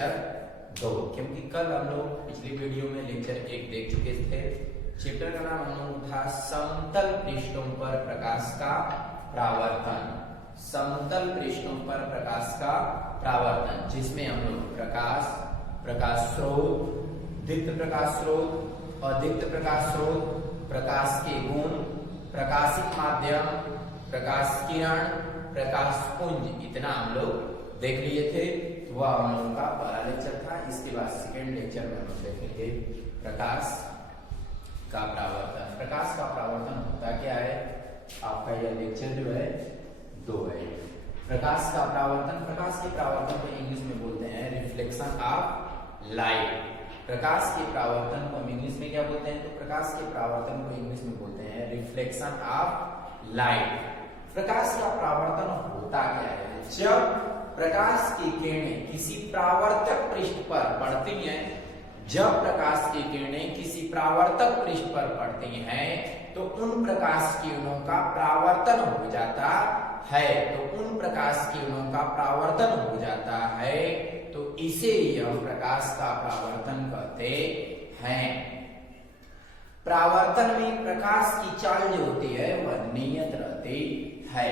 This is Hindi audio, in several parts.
लेक्चर 2, क्योंकि कल हम लोग पिछली वीडियो में लेक्चर 1 देख चुके थे। चैप्टर का नाम हम लोग था समतल पृष्ठों पर प्रकाश का प्रावर्तन। समतल पृष्ठों पर प्रकाश का प्रावर्तन, जिसमें हम लोग प्रकाश स्रोत, दीप्त प्रकाश स्रोत, अदीप्त प्रकाश स्रोत, प्रकाश के गुण, प्रकाशित माध्यम, प्रकाश किरण, प्रकाश पुंज, इतना हम लोग देख लिए थे। तो वह हम लोग का पहला लेक्चर था। इसके बाद सेकेंड लेक्चर में हम लोग देखेंगे प्रकाश का प्रावर्तन। प्रकाश का प्रावर्तन होता क्या है, आपका यह लेक्चर जो है 2 है। प्रकाश का प्रावर्तन, प्रकाश के प्रावर्तन को इंग्लिश में बोलते हैं रिफ्लेक्शन ऑफ लाइट। प्रकाश के प्रावर्तन को हम इंग्लिश में क्या बोलते हैं, तो प्रकाश के प्रावर्तन को इंग्लिश में बोलते हैं रिफ्लेक्शन ऑफ लाइट। प्रकाश का प्रावर्तन होता क्या है, जब प्रकाश की किरणें किसी प्रावर्तक पृष्ठ पर पड़ती हैं, जब प्रकाश की किरणें किसी प्रावर्तक पृष्ठ पर पड़ती हैं, तो उन प्रकाश किरणों का प्रावर्तन हो जाता है। तो उन प्रकाश किरणों का प्रावर्तन हो जाता है, तो इसे ही हम प्रकाश का प्रावर्तन कहते हैं। प्रावर्तन में प्रकाश की चाल जो होती है वह नियत रहती है।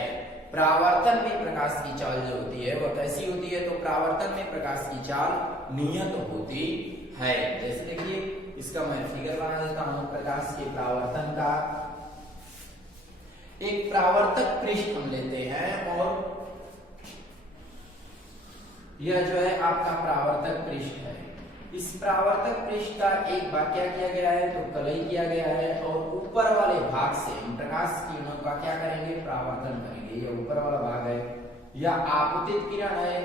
प्रावर्तन में प्रकाश की चाल जो होती है वह कैसी होती है, तो प्रावर्तन में प्रकाश की चाल नियत होती है। जैसे देखिए, इसका मैं फिगर बना देता हूं प्रकाश के प्रावर्तन का। एक प्रावर्तक पृष्ठ हम लेते हैं और यह जो है आपका प्रावर्तक पृष्ठ है। इस प्रावर्तक पृष्ठ का एक बार क्या किया गया है, तो कलई किया गया है, और ऊपर वाले भाग से हम प्रकाश किरणों का क्या करेंगे, प्रावर्तन करेंगे। यह ऊपर वाला भाग है, यह आपतित किरण है,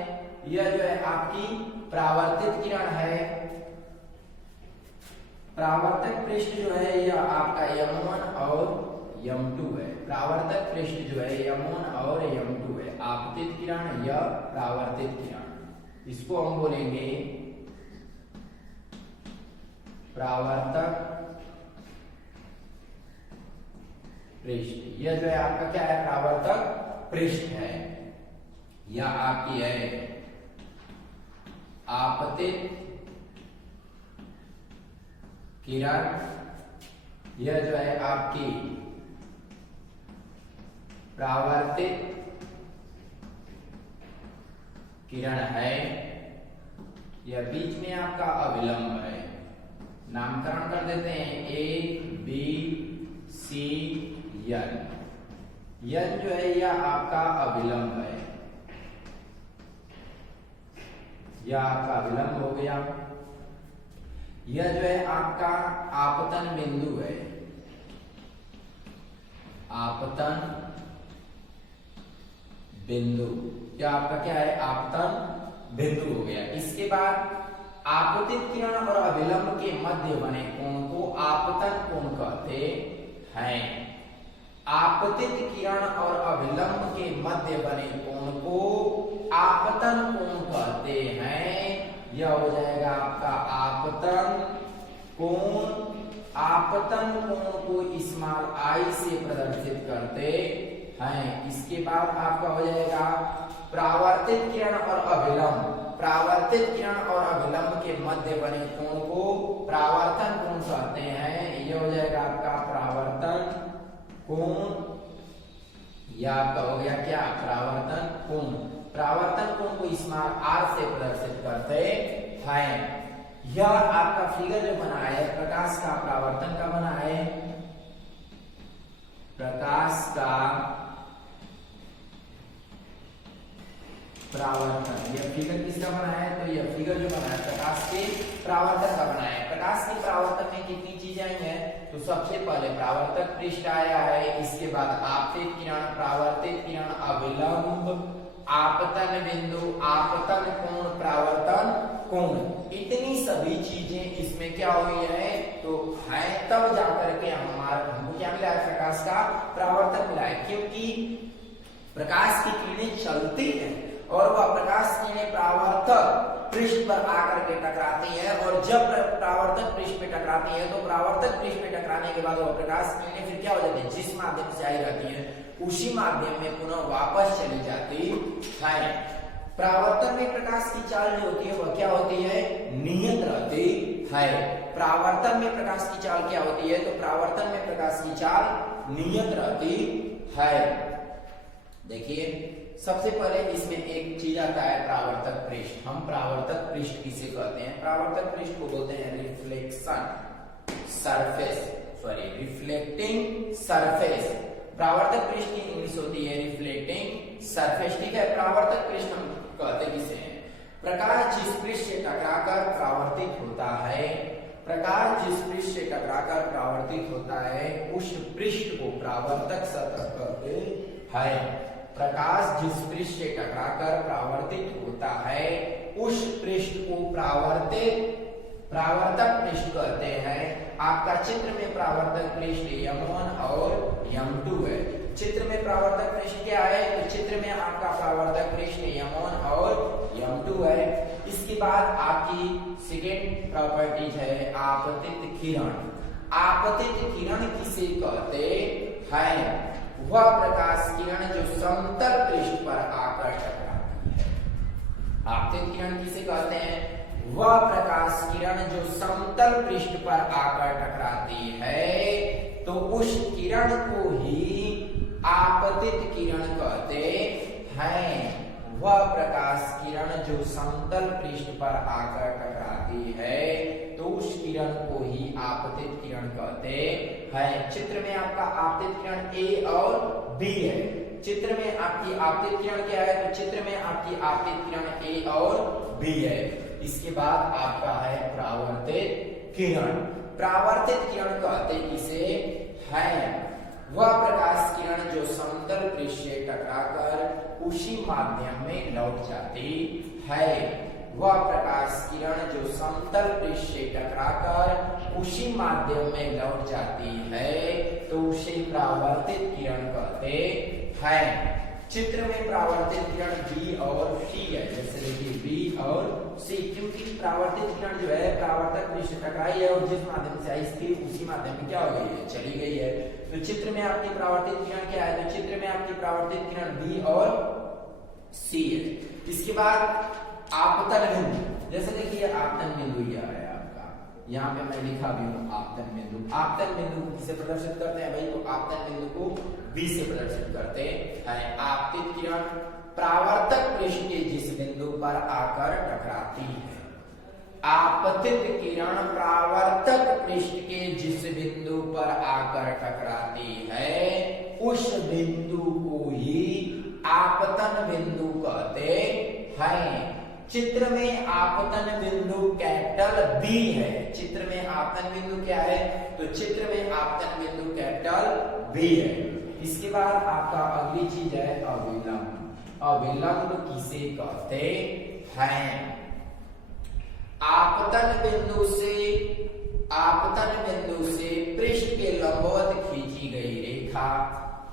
यह जो है आपकी प्रावर्तित किरण है। प्रावर्तक पृष्ठ जो है यह आपका M1 और M2 है। प्रावर्तक पृष्ठ जो है M1 और M2 है। आपतित किरण या प्रावर्तित किरण, इसको हम बोलेंगे प्रावर्तक पृष्ठ। यह जो है आपका क्या है, प्रावर्तक पृष्ठ है। यह आपकी है आपतित किरण, यह जो है आपकी प्रावर्तित किरण है। यह बीच में आपका अविलंब है। नामकरण कर देते हैं A, B, C, N। N जो है यह आपका अविलंब है, यह आपका अविलंब हो गया। यह जो है आपका आपतन बिंदु है, आपतन बिंदु, यह आपका क्या है, आपतन बिंदु हो गया। इसके बाद आपतित किरण और अविलंब के मध्य बने कोण को आपतन कोण कहते हैं। आपतित किरण और अविलंब के मध्य बने कोण को आपतन कोण कहते हैं। यह हो जाएगा आपका आपतन कोण। आपतन कोण को स्मॉल I से प्रदर्शित करते हैं। इसके बाद आपका हो जाएगा प्रावर्तित किरण और अविलंब। प्रावर्तित किरण और अविलंब के मध्य बने कोण को प्रावर्तन कोण कहते हैं। यह हो जाएगा आपका प्रावर्तन कोण। यह आपका हो गया क्या, प्रावर्तन कोण। प्रावर्तन कोण को स्मॉल r से प्रदर्शित करते हैं। यह आपका फिगर जो बना है प्रकाश का प्रावर्तन का बना है, प्रकाश का प्रावर्तन। यह फिगर किसका बना है, तो यह फिगर जो बना है प्रकाश के प्रावर्तन का बना है। प्रकाश के प्रावर्तन में कितनी चीजें आई हैं, तो सबसे पहले प्रावर्तक पृष्ठ आया है, इसके बाद आपतित किरण, प्रावर्तित किरण, अविलंब, आपतन बिंदु, आपतन कोण, प्रावर्तन कोण। इतनी सभी चीजें इसमें क्या हुई है, तो है, तब जाकर के हमको क्या मिला है, प्रकाश का प्रावर्तन मिला है। क्योंकि प्रकाश की किरणें चलती हैं और वह प्रकाश किरणें प्रावर्तक पृष्ठ पर आकर के टकराती है, और जब प्रावर्तक पृष्ठ पे टकराती है, तो प्रावर्तक पृष्ठ पे टकराने के बाद वह प्रकाश किरणें फिर क्या हो जाती है, जिस माध्यम से आई रहती है उसी माध्यम में पुनः वापस चली जाती है। परावर्तन में प्रकाश की चाल जो होती है वह क्या होती है, नियत रहती है। परावर्तन में प्रकाश की चाल क्या होती है, तो परावर्तन में प्रकाश की चाल नियत रहती है। देखिए सबसे पहले इसमें एक चीज आता है परावर्तक पृष्ठ। हम परावर्तक पृष्ठ किसे कहते हैं, परावर्तक पृष्ठ को बोलते हैं reflection surface, sorry reflecting surface. परावर्तक पृष्ठ की इंग्लिश होती है रिफ्लेक्टिंग सरफेस, ठीक है। परावर्तक पृष्ठ हम कहते किसे हैं, प्रकाश जिस पृष्ठ से टकराकर परावर्तित होता है, प्रकाश जिस पृष्ठ से टकराकर परावर्तित होता है उस पृष्ठ को परावर्तक सतह कहते हैं। प्रकाश जिस पृष्ठ से टकराकर परावर्तित होता है उस पृष्ठ को परावर्तक पृष्ठ कहते हैं। आपका चित्र में परावर्तक पृष्ठ M1 और M2 है। चित्र में परावर्तक पृष्ठ क्या है, तो चित्र में आपका परावर्तक पृष्ठ M1 और M2 है। इसके बाद आपकी सेकेंड प्रॉपर्टीज है आपतित किरण। आपतित किरण किसे कहते हैं, वह प्रकाश किरण जो समतल पृष्ठ पर आकर टकराती है। आपतित किरण किसे कहते हैं, वह प्रकाश किरण जो समतल पृष्ठ पर आकर टकराती है, तो उस किरण को ही आपतित किरण कहते हैं। वह प्रकाश किरण जो समतल पृष्ठ पर आकर टकराती है तो उस किरण को ही आपतित किरण कहते हैं। चित्र में आपका आपतित किरण A और B है। चित्र में आपकी आपतित किरण क्या है, तो चित्र में आपकी आपतित किरण A और B है। इसके बाद आपका है परावर्तित किरण। परावर्तित किरण कहते किसे हैं, वह प्रकाश किरण जो समतल पृष्ठ से टकराकर उसी माध्यम में लौट जाती है। वह प्रकाश किरण जो समतल पृष्ठ से टकराकर उसी माध्यम में लौट जाती है तो उसे परावर्तित किरण कहते हैं। चित्र में परावर्तित किरण B और C है, जैसे देखिए B और C, क्योंकि परावर्तित किरण जो है परावर्तक पृष्ठ से टकराई है और जिस माध्यम से आई थी उसी माध्यम में क्या हो गई है, चली गई है। तो चित्र में आपकी परावर्तित किरण क्या है, तो चित्र में आपकी परावर्तित किरण B और C है। इसके बाद आपतन बिंदु, जैसे देखिए आपतन बिंदु ये है आपका, यहाँ पे मैं लिखा भी हूँ आपतन बिंदु। आपतन बिंदु को किसे प्रदर्शित करते हैं भाई, तो आपतन बिंदु को B से प्रदर्शित करते हैं। आपतित किरण परावर्तक पृष्ठ के जिस बिंदु पर आकर टकराती है, आपतित किरण परावर्तक पृष्ठ के जिस बिंदु पर आकर टकराती है उस बिंदु को ही आपतन बिंदु कहते हैं। चित्र में आपतन बिंदु कैपिटल B है। चित्र में आपतन बिंदु क्या है, तो चित्र में आपतन बिंदु कैपिटल B है। इसके बाद आपका अगली चीज है अविलंब। अविलंब किसे कहते हैं, आपतन बिंदु से पृष्ठ के लंबवत खींची गई रेखा,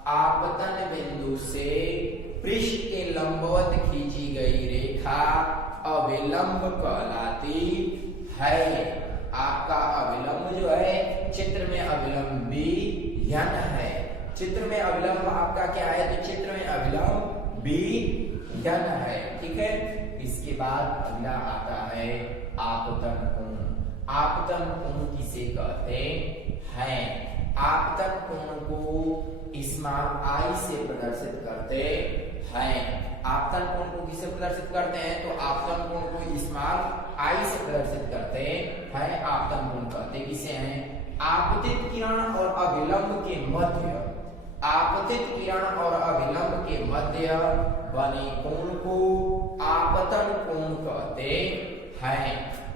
आपतन बिंदु से पृष्ठ के लंबवत खींची गई रेखा अविलंब कहलाती है। आपका अविलंब जो है, चित्र में अविलंब B है। चित्र में अविलंब आपका क्या है, तो चित्र में अविलंब B है, ठीक है। इसके बाद अगला आता है आपतन कोण। आपतन कोण किसे कहते हैं, आपतन कोण को स्मॉल I से प्रदर्शित करते हैं। आपतन कोण को किसे प्रदर्शित करते हैं, तो आपतन कोण को स्मॉल I से प्रदर्शित करते हैं। आपतन कोण कहते किसे हैं, आपतित किरण और अविलंब के मध्य, आपतित किरण और अविलंब के मध्य बने कोण को आपतन कोण कहते हैं।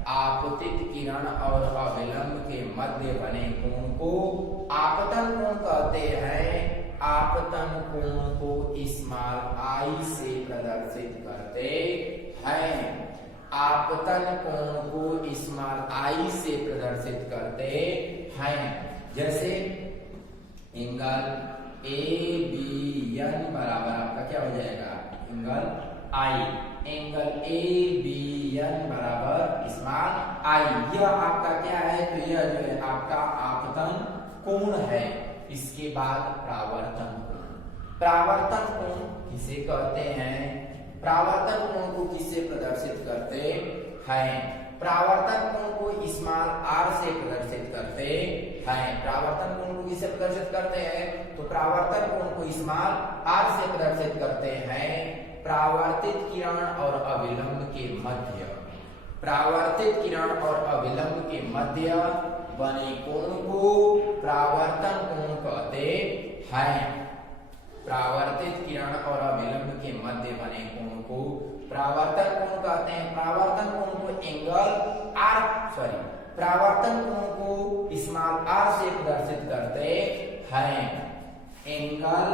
आपतित किरण और अविलंब के मध्य बने कोण को आपतन कोण कहते हैं। आपतन कोण को स्मॉल I से प्रदर्शित करते हैं। आपतन कोण को स्मॉल I से प्रदर्शित करते हैं। जैसे एंगल ABN बराबर आपका क्या हो जाएगा, एंगल I। एंगल ABN बराबर स्मॉल I, यह आपका क्या है, तो यह जो है आपका आपतन कोण है। इसके बाद परावर्तन कोण। परावर्तन कोण किसे कहते हैं, परावर्तन कोण को किससे प्रदर्शित करते हैं? परावर्तन कोण को स्मॉल r से प्रदर्शित करते हैं। परावर्तन कोण को किससे प्रदर्शित करते हैं? तो परावर्तन कोण को स्मॉल r से प्रदर्शित करते हैं परावर्तित किरण और अविलंब के मध्य। परावर्तित किरण और अविलंब के मध्य बने कोण को परावर्तन कोण कहते हैं। परावर्तित किरण और अविलंब के मध्य बने कोण को परावर्तन कोण कहते हैं। परावर्तन कोण को परावर्तन कोण को स्मॉल r से प्रदर्शित करते हैं। एंगल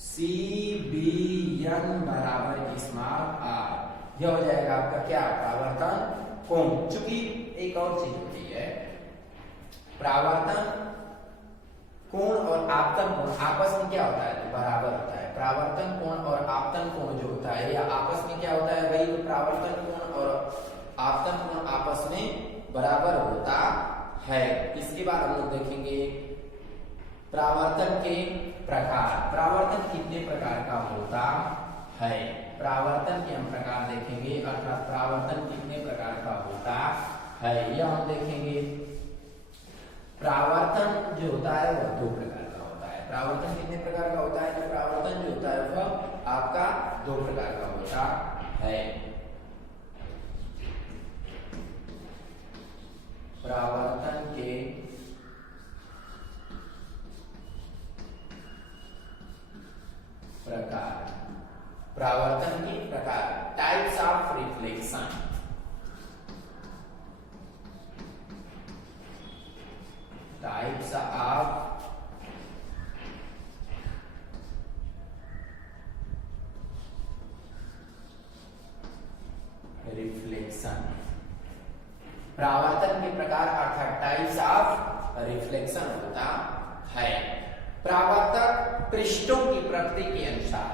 CBN बराबर स्मॉल r, यह हो जाएगा आपका क्या? परावर्तन कोण। चूंकि एक और चीज होती है, परावर्तन कोण और आपतन कोण आपस में क्या होता है? तो बराबर होता है। परावर्तन कोण और आपतन कोण जो होता है या आपस में क्या होता है भाई? तो परावर्तन कोण और आपतन कोण आपस में बराबर होता है। इसके बाद हम लोग देखेंगे परावर्तन के प्रकार। परावर्तन कितने प्रकार का होता है? परावर्तन के हम प्रकार देखेंगे, अर्थात परावर्तन कितने प्रकार का होता है यह हम देखेंगे। परावर्तन जो होता है वह 2 प्रकार का होता है। परावर्तन कितने प्रकार का होता है? तो परावर्तन जो होता है वह आपका 2 प्रकार का होता है। परावर्तन के प्रकार। परावर्तन के प्रकार, types of reflection. Types of reflection. परावर्तन के प्रकार अर्थात टाइप्स ऑफ रिफ्लेक्शन होता है। परावर्तक पृष्ठों की प्रकृति के अनुसार,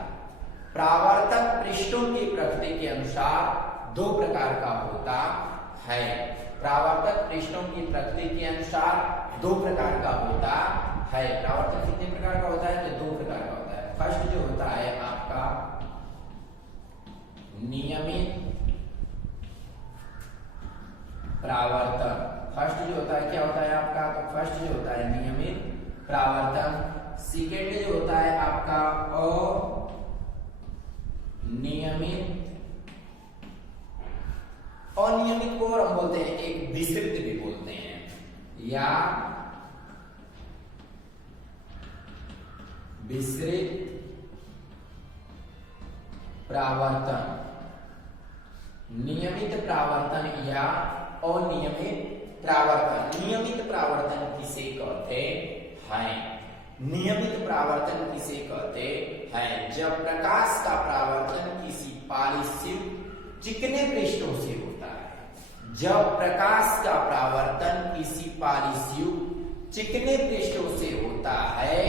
परावर्तक पृष्ठों की प्रकृति के अनुसार 2 प्रकार का होता है। परावर्तक पृष्ठों की प्रकृति के अनुसार 2 प्रकार का होता है। परावर्तन कितने प्रकार का होता है? तो 2 प्रकार का होता है। फर्स्ट जो होता है आपका नियमित परावर्तन। फर्स्ट जो होता है क्या होता है आपका? तो फर्स्ट जो होता है नियमित परावर्तन। सेकेंड जो होता है आपका अनियमित को हम बोलते हैं एक विसरित भी बोलते हैं या विसरित परावर्तन। नियमित परावर्तन या अनियमित परावर्तन। नियमित परावर्तन किसे कहते हैं? नियमित परावर्तन किसे कहते हैं? जब प्रकाश का परावर्तन किसी पॉलीशिव चिकने पृष्ठों से होता है। जब प्रकाश का परावर्तन किसी पॉलीशिव चिकने पृष्ठों से होता है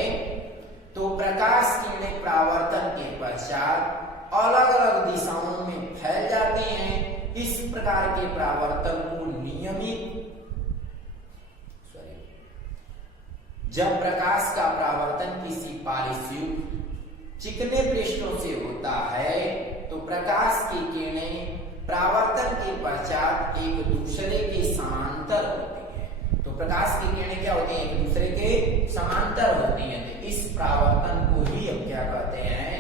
तो प्रकाश किरणें परावर्तन के पश्चात अलग अलग दिशाओं में फैल जाते हैं। इस प्रकार के परावर्तन को नियमित जब प्रकाश का परावर्तन किसी पॉलीशिव चिकने पृष्ठों से होता है तो प्रकाश की किरणें परावर्तन के पश्चात एक दूसरे के समांतर होती है। तो प्रकाश की किरणें क्या होती हैं? एक दूसरे के समांतर होती हैं। तो इस परावर्तन को ही हम क्या कहते हैं?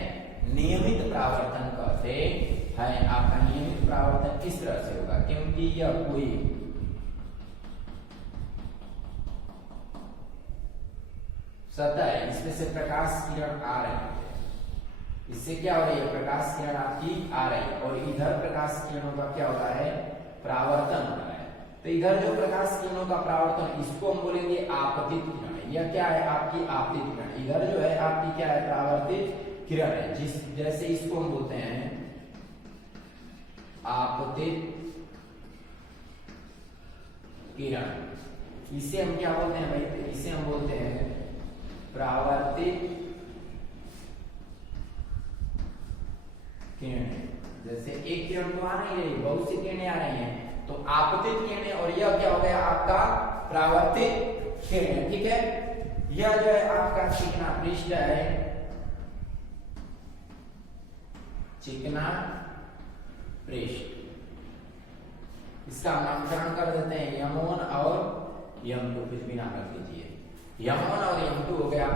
नियमित परावर्तन कहते हैं। आपका नियमित परावर्तन किस तरह से होगा? क्योंकि यह कोई सतह है, इसमें से प्रकाश किरण आ रही है, इससे क्या हो रही है? प्रकाश किरण आपकी आ रही है और इधर प्रकाश किरणों का क्या होता है? परावर्तन हो रहा है। तो इधर जो प्रकाश किरणों का परावर्तन, इसको हम बोलेंगे आपतित किरण। यह क्या है? आपकी आपतित किरण। इधर जो है आपकी क्या है? परावर्तित किरण है। जैसे इसको हम बोलते हैं आपतित किरण। इसे हम क्या बोलते हैं भाई? इसे हम बोलते हैं परावर्तित किरणें। जैसे एक किरण तो आ नहीं रही, बहुत सी किरणें आ रही हैं, तो आपतित किरणें, और यह क्या हो गया? आपका परावर्तित किरणें। ठीक है, यह जो है आपका चिकना पृष्ठ है, चिकना पृष्ठ। इसका नामकरण कर देते हैं M1 और M2, कुछ भी नाम रख दीजिए। M1 और M2 हो गया।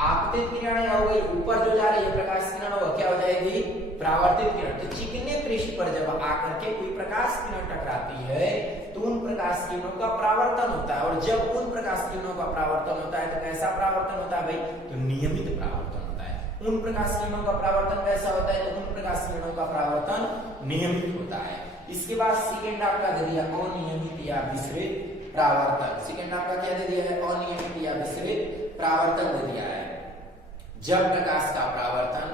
आपतित किरण हो गई, ऊपर जो जा रही है प्रकाश किरण वो क्या हो जाएगी, परावर्तित किरण। तो चिकने पृष्ठ पर जब आकर के कोई प्रकाश किरण टकराती है तो उन प्रकाश किरणों का परावर्तन होता है, और जब उन प्रकाश किरणों का परावर्तन होता है तो कैसा परावर्तन होता है भाई, तो नियमित परावर्तन होता है। उन प्रकाश किरणों का परावर्तन कैसा होता है, तो उन प्रकाश किरणों का परावर्तन नियमित होता है। इसके बाद सेकेंड आपका दे दिया अनियमित या विसरित परावर्तन। सेकेंड आपका क्या दे दिया है, अनियमित या विसरित परावर्तन दे दिया है। जब प्रकाश का परावर्तन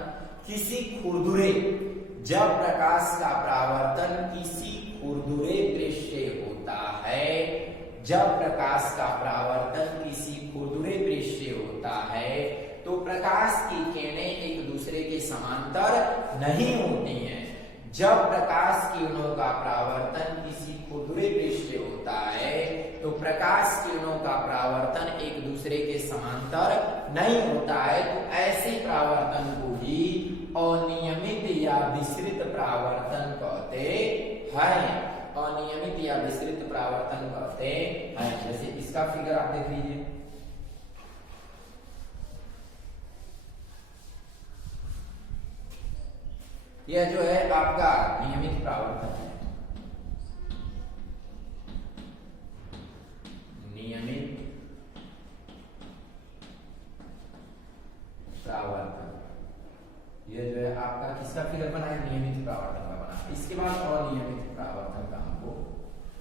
किसी खुरदुरे, जब प्रकाश का परावर्तन किसी खुरदुरे पृष्ठ से होता है, जब प्रकाश का परावर्तन किसी खुरदुरे पृष्ठ से होता है तो प्रकाश की किरणें एक दूसरे के समांतर नहीं होती हैं। जब प्रकाश किरणों का परावर्तन किसी खुरदुरे पृष्ठ से होता है तो प्रकाश किरणों का परावर्तन एक दूसरे के समांतर नहीं होता है, तो ऐसे परावर्तन को ही अनियमित या विसरित परावर्तन कहते हैं। अनियमित या विसरित परावर्तन कहते हैं। जैसे इसका फिगर आप देख लीजिए, यह जो है आपका नियमित परावर्तन है, नियमित परावर्तन। यह जो है आपका किसका फिगर बना है, नियमित परावर्तन का बना। इसके बाद अनियमित परावर्तन का हमको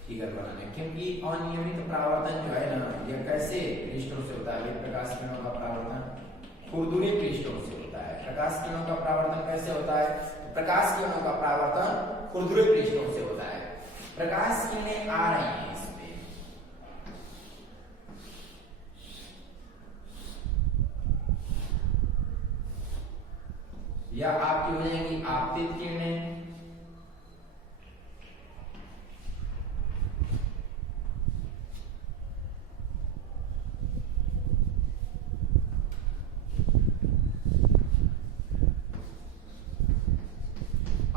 फिगर बनाना है, क्योंकि अनियमित परावर्तन जो है ना, यह कैसे पृष्ठों से होता है। प्रकाश किरणों का परावर्तन खुरदुरे पृष्ठों से होता है। प्रकाश किरणों का परावर्तन कैसे होता है, प्रकाश किरणों का परावर्तन खुरदुरे पृष्ठों से होता है। प्रकाश किरणें आ रही हैं इस पे, या आपकी हो जाएंगी आपतित किरणें,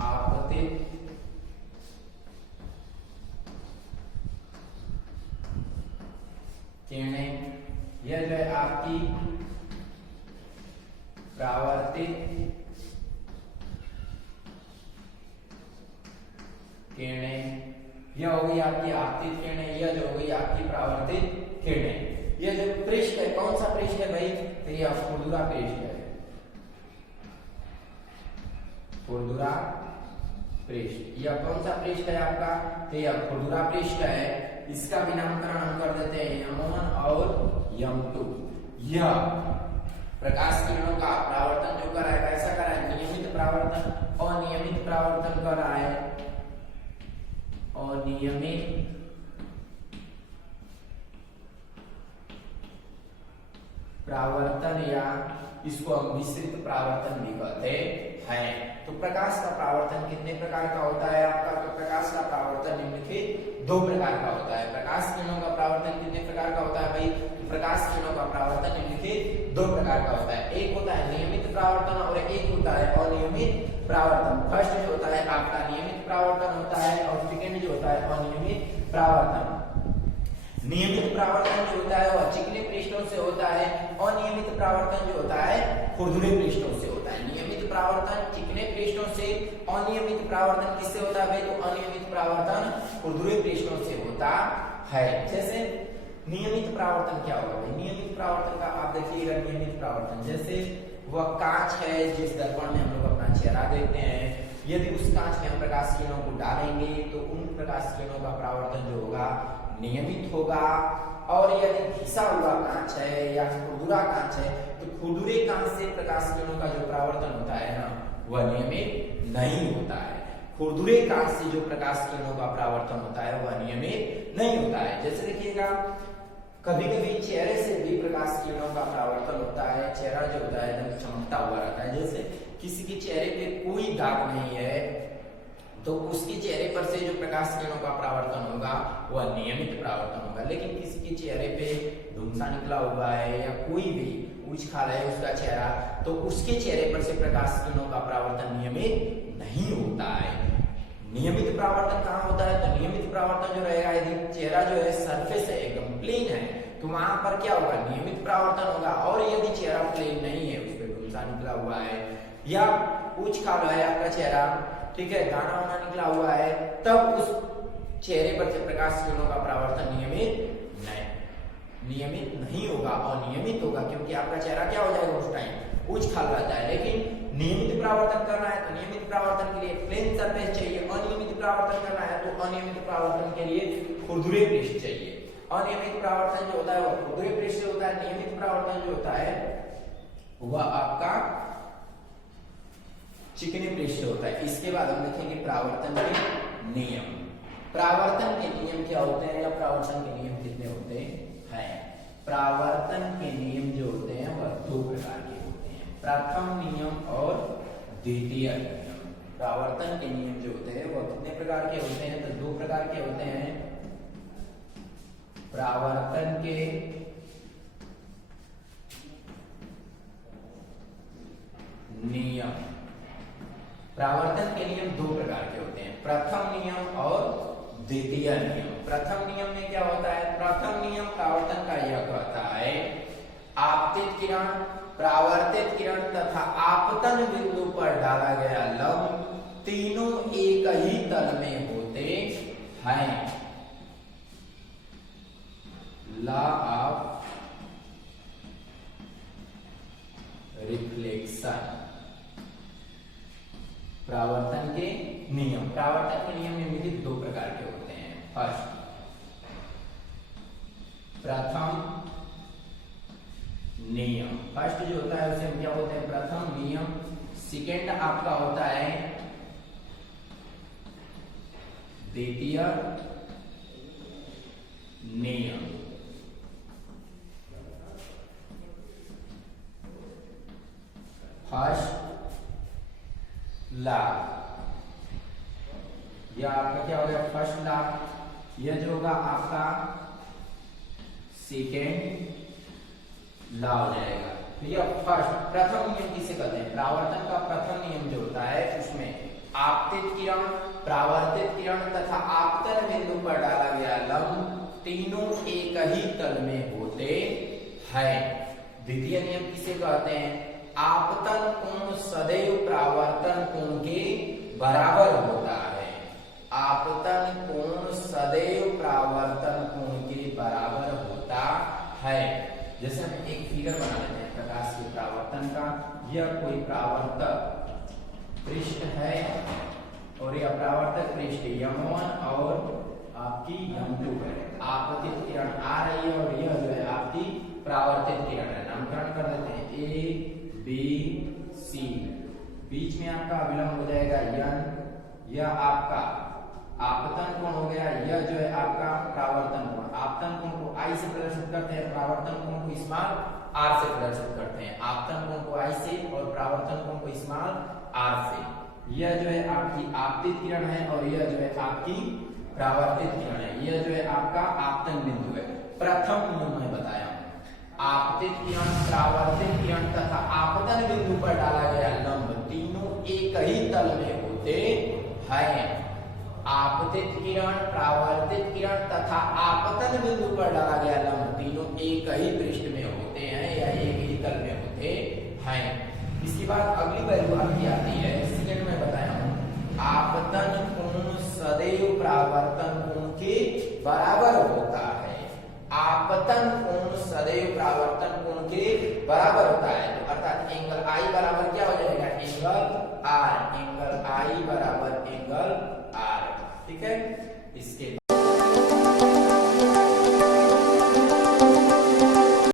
आपतित किरणें, यह जो है आपकी परावर्तित किरणें, यह हो गई आपकी आपतित किरणें, यह जो हो गई आपकी परावर्तित किरणें। यह जो पृष्ठ है, कौन सा पृष्ठ है भाई, तो यह खुरदुरा पृष्ठ है, खुरदुरा पृष्ठ। यह कौन सा पृष्ठ है आपका, तो यह खुरदुरा पृष्ठ है। इसका भी नामकरण हम कर देते हैं M1 और M2। यह प्रकाश किरणों का परावर्तन जो कर रहा है, कैसा कर रहा है, नियमित परावर्तन। अनियमित परावर्तन कर रहा है, अनियमित परावर्तन, या इसको हम विसरित परावर्तन भी कहते हैं। तो प्रकाश का परावर्तन कितने प्रकार का होता है आपका, तो प्रकाश का परावर्तन निम्नलिखित दो प्रकार का होता है। प्रकाश किरणों का परावर्तन कितने प्रकार का होता है भाई, प्रकाश किरणों का परावर्तन निम्नलिखित दो प्रकार का होता है। एक होता है नियमित परावर्तन और एक होता है अनियमित परावर्तन। फर्स्ट जो होता है आपका नियमित परावर्तन होता है, और सेकेंड जो होता है अनियमित परावर्तन। नियमित परावर्तन जो होता है वह चिकने पृष्ठों से होता है, अनियमित परावर्तन जो होता है खुरदुरे पृष्ठों से होता है। नियमित परावर्तन चिकने पृष्ठों से, अनियमित परावर्तन किससे होता है भाई, तो अनियमित परावर्तन खुरदुरे पृष्ठों से होता है। जैसे नियमित परावर्तन क्या होगा भाई, नियमित परावर्तन का आप देखिएगा, नियमित परावर्तन जैसे वह कांच है जिस दर्पण में हम लोग अपना चेहरा देखते हैं, यदि उस कांच में हम प्रकाश किरणों को डालेंगे तो उन प्रकाश किरणों का परावर्तन जो होगा नियमित होगा। और यदि घिसा हुआ कांच है या खुरदुरा कांच है तो खुरदुरे कांच से प्रकाश किरणों का जो परावर्तन होता है ना, वह नियमित नहीं होता है। खुरदुरे कांच से जो प्रकाश किरणों का परावर्तन होता है वह नियमित नहीं होता है। जैसे देखिएगा, कभी कभी चेहरे से भी प्रकाश किरणों का परावर्तन होता है। चेहरा जो होता है एकदम चमकता हुआ रहता है। जैसे किसी के चेहरे पे कोई दाग नहीं है तो उसके चेहरे पर से जो प्रकाश किरणों का परावर्तन होगा वह नियमित परावर्तन होगा। लेकिन किसी के चेहरे पे धुंसा निकला हुआ है या कोई भी उछाल है उसका चेहरा, तो उसके चेहरे पर से प्रकाश किरणों का परावर्तन नियमित नहीं होता है। नियमित परावर्तन कहाँ होता है? तो नियमित परावर्तन जो रहेगा, यदि चेहरा जो है सरफेस है, एकदम प्लेन है, तो वहां पर क्या होगा? नियमित परावर्तन होगा। और यदि चेहरा प्लेन नहीं है, उसमें धुंसा निकला हुआ है या उच्च खाल है आपका चेहरा, ठीक है, दाना वाना निकला हुआ है, तब उस चेहरे पर से प्रकाश किरणों का परावर्तन नियमित नहीं होगा। अनियमित होगा, क्योंकि आपका चेहरा क्या हो जाएगा? उस टाइम उच्च खाल रहता है। लेकिन नियमित परावर्तन करना है तो नियमित परावर्तन के लिए प्लेन सरफेस चाहिए। अनियमित परावर्तन करना है तो अनियमित परावर्तन के लिए खुरदुरे पृष्ठ चाहिए। अनियमित परावर्तन जो होता है वह खुरदुरे पृष्ठ से होता है। नियमित परावर्तन जो होता है वह आपका चिकने पृष्ठ होता है। इसके बाद हम देखेंगे परावर्तन के नियम। परावर्तन के नियम क्या होते हैं या परावर्तन के नियम कितने होते हैं? परावर्तन के नियम जो होते हैं वह दो प्रकार के होते हैं, प्रथम नियम और द्वितीय नियम। परावर्तन के नियम जो होते हैं वह कितने प्रकार के होते हैं? तो दो प्रकार के होते हैं, परावर्तन के नियम। परावर्तन के नियम दो प्रकार के होते हैं, प्रथम नियम और द्वितीय नियम। प्रथम नियम में क्या होता है? प्रथम नियम परावर्तन का यह कहता है, आपतित किरण, परावर्तित किरण तथा आपतन बिंदु पर डाला गया लंब तीनों एक ही तल में होते हैं। Law of reflection. परावर्तन के नियम। परावर्तन के नियम निम्नलिखित दो प्रकार के होते हैं। फर्स्ट, प्रथम नियम। फर्स्ट जो होता है उसे हम क्या बोलते हैं? प्रथम नियम। सेकेंड आपका होता है द्वितीय नियम। फर्स्ट लॉ, यह आपका क्या हो गया? First law. यह जो होगा आपका सेकेंड लॉ हो जाएगा। तो यह फर्स्ट प्रथम नियम किसे कहते हैं? परावर्तन का प्रथम नियम जो होता है उसमें आपतित किरण, परावर्तित किरण तथा आपतन बिंदु पर डाला गया लंब तीनों एक ही तल में होते हैं। द्वितीय नियम किसे कहते हैं? आपतन कोण सदैव परावर्तन कोण के बराबर होता है। आपतन कोण सदैव परावर्तन कोण के बराबर होता है। जैसे हम एक फिगर बना लेते हैं प्रकाश के परावर्तन का। यह कोई परावर्तक पृष्ठ है और यह परावर्तक पृष्ठ M1 और आपकी M2 है। आपतित किरण आ रही है और यह जो है आपकी परावर्तित किरण है। नामकरण कर देते हैं A B C। बीच में आपका अविलंब हो जाएगा N। यह आपका आपतन कोण हो गया। यह जो है आपका परावर्तन कोण। आपतन कोण को I से प्रदर्शित करते हैं, परावर्तन कोण को स्मॉल r से प्रदर्शित करते हैं। आपतन कोण को I से और परावर्तन कोण को स्मॉल r से। यह जो है आपकी आपतित किरण है और यह जो है आपकी परावर्तित किरण है। यह जो है आपका आपतन बिंदु है। प्रथम नियम में बताया आपतित किरण, परावर्तित किरण तथा आपतन बिंदु पर डाला गया लंब तीनों एक ही तल में होते हैं। आपतित किरण, परावर्तित किरण तथा आपतन बिंदु पर डाला गया लंब तीनों एक ही पृष्ठ में होते हैं या एक ही तल में होते हैं। इसके बाद अगली वैल्यू आपकी आती है, सेकंड में बताया हूं, आपतन कोण सदैव परावर्तन कोण के बराबर होता है। आपतन कोण सदैव परावर्तन कोण के बराबर होता है। तो अर्थात एंगल I बराबर क्या हो जाएगा? Angle R। एंगल I बराबर एंगल R। ठीक है। इसके